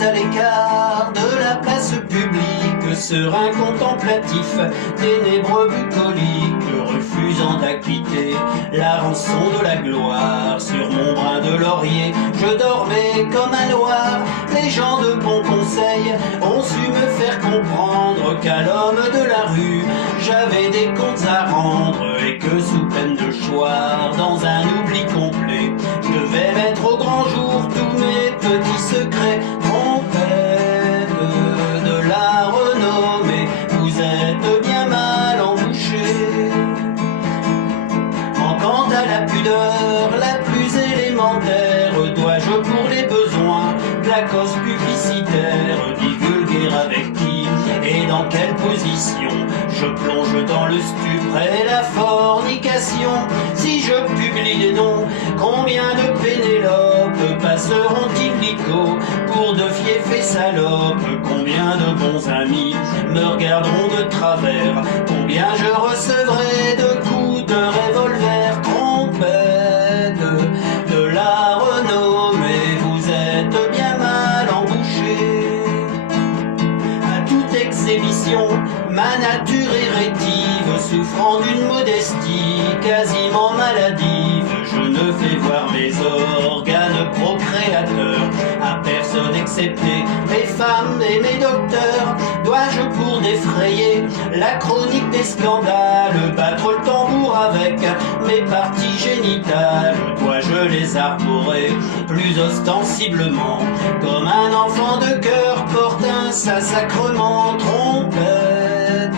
mis à l'écart de la place publique, serein contemplatif, ténébreux bucolique, refusant d'acquitter la rançon de la gloire. Sur mon brin de laurier, je dormais comme un noir. Les gens de bon conseil ont su me faire comprendre qu'à l'homme de la rue, j'avais des comptes à rendre et que sous peine de choir, dans un oubli complet, je devais mettre au grand jour tous mes petits secrets. Trompette de la renommée, vous êtes bien mal embouchés. Manquant à la pudeur la plus élémentaire, dois-je pour les besoins de la cause publicitaire divulguer avec qui et dans quelle position je plonge dans le stupre et la fornication? Si je publie les noms, combien de Pénélopes passeront illico pour de fiefs et salopes? Combien de bons amis me regarderont de travers? Combien je recevrai de coups de revolver? Trompette de la renommée, vous êtes bien mal embouchés. À toute exhibition, ma nature est rétive, souffrant d'une modestie quasiment maladive, je ne fais voir mes organes procréateurs à personne excepté mes femmes et mes docteurs. Dois-je pour défrayer la chronique des scandales battre le tambour avec mes parties génitales? Dois-je les arborer plus ostensiblement comme un enfant de cœur porte un saint sacrement? Trompette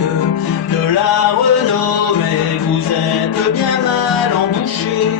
de la renommée, vous êtes bien mal embouchés.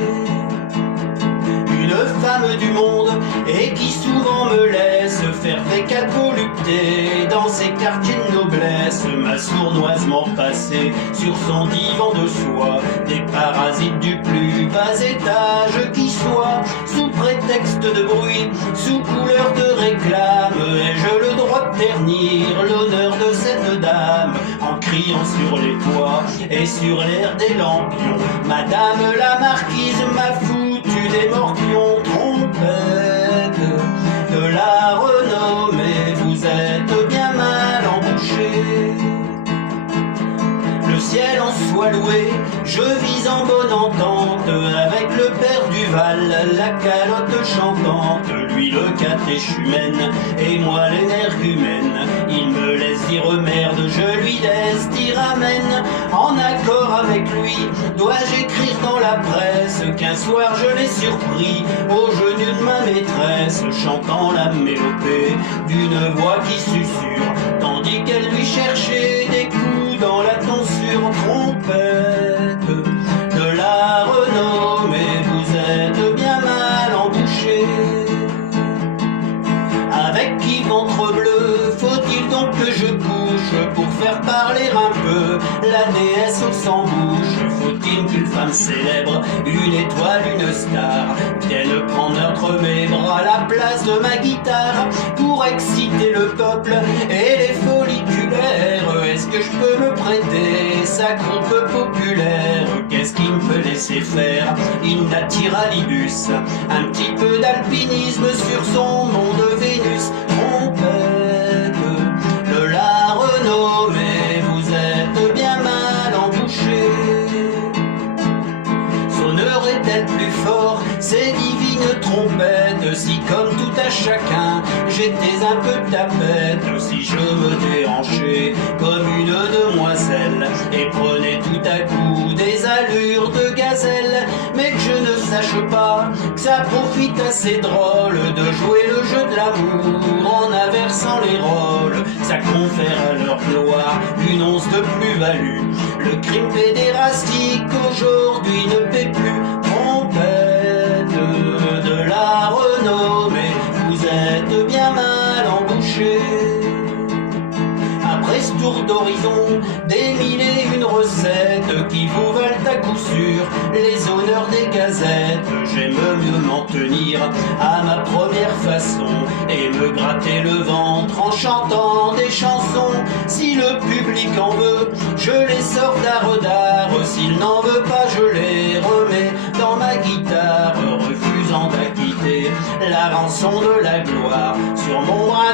Une femme du monde et qui souvent me laisse faire des quatre voluptés dans ses quartiers de noblesse, m'a sournoisement passé sur son divan de soie des parasites du plus bas étage qui soit. Sous prétexte de bruit, sous couleur de réclame, ai-je le droit de ternir l'honneur de cette dame en criant sur les toits et sur l'air des lampions? Madame la marquise m'a foutu des morpions. Trompette de la renommée, vous êtes bien mal embouchés. Le ciel en soit loué, je vis en bonne entente avec le père Duval, la calotte chantante, lui le catéchumène et moi l'énergumène. Il me laisse dire merde, je lui laisse dire amen. En accord avec lui, dois-je écrire dans la presse qu'un soir je l'ai surpris au genou de ma maîtresse, chantant la mélopée d'une voix qui susurre, tandis qu'elle lui cherchait des coups dans la tonsure. Trompette de la renommée, vous êtes bien mal embouchés. Avec qui ventre bleu faut-il donc que je couche pour faire parler un peu la déesse aux 100 bouches? Faut-il qu'une femme célèbre, une étoile, une star, vienne prendre entre mes bras la place de ma guitare pour exciter le peuple et les folliculaires? Est-ce que je peux me prêter sa groupe populaire? Qu'est-ce qui me peut laisser faire une natiralibus, un petit peu d'alpinisme sur son mont de Vénus? Trompette de la renommée, vous êtes bien mal embouchés. Sonnerait-elle plus fort ces divines trompettes si comme tout à chacun j'étais un peu tapette? Si je me déhanchais comme une demoiselle et prenais tout à coup des allures de gazelle, mais que je ne sache pas que ça profite à ces drôles de jouer le jeu de l'amour en inversant les rôles? Ça confère à leur gloire une once de plus-value. Le crime pédérastique aujourd'hui ne paie plus. Trompette de la renommée, vous êtes bien mal embouchés. Après ce tour d'horizon, des mille et une recettes qui vous valent à coup sûr les honneurs des gazettes, j'aime mieux m'en tenir à ma première façon et me gratter le ventre en chantant des chansons. Si le public en veut, je les sors d'art d'art, s'il n'en veut pas, je les remets dans ma guitare, refusant d'acquitter la rançon de la gloire. Sur mon bras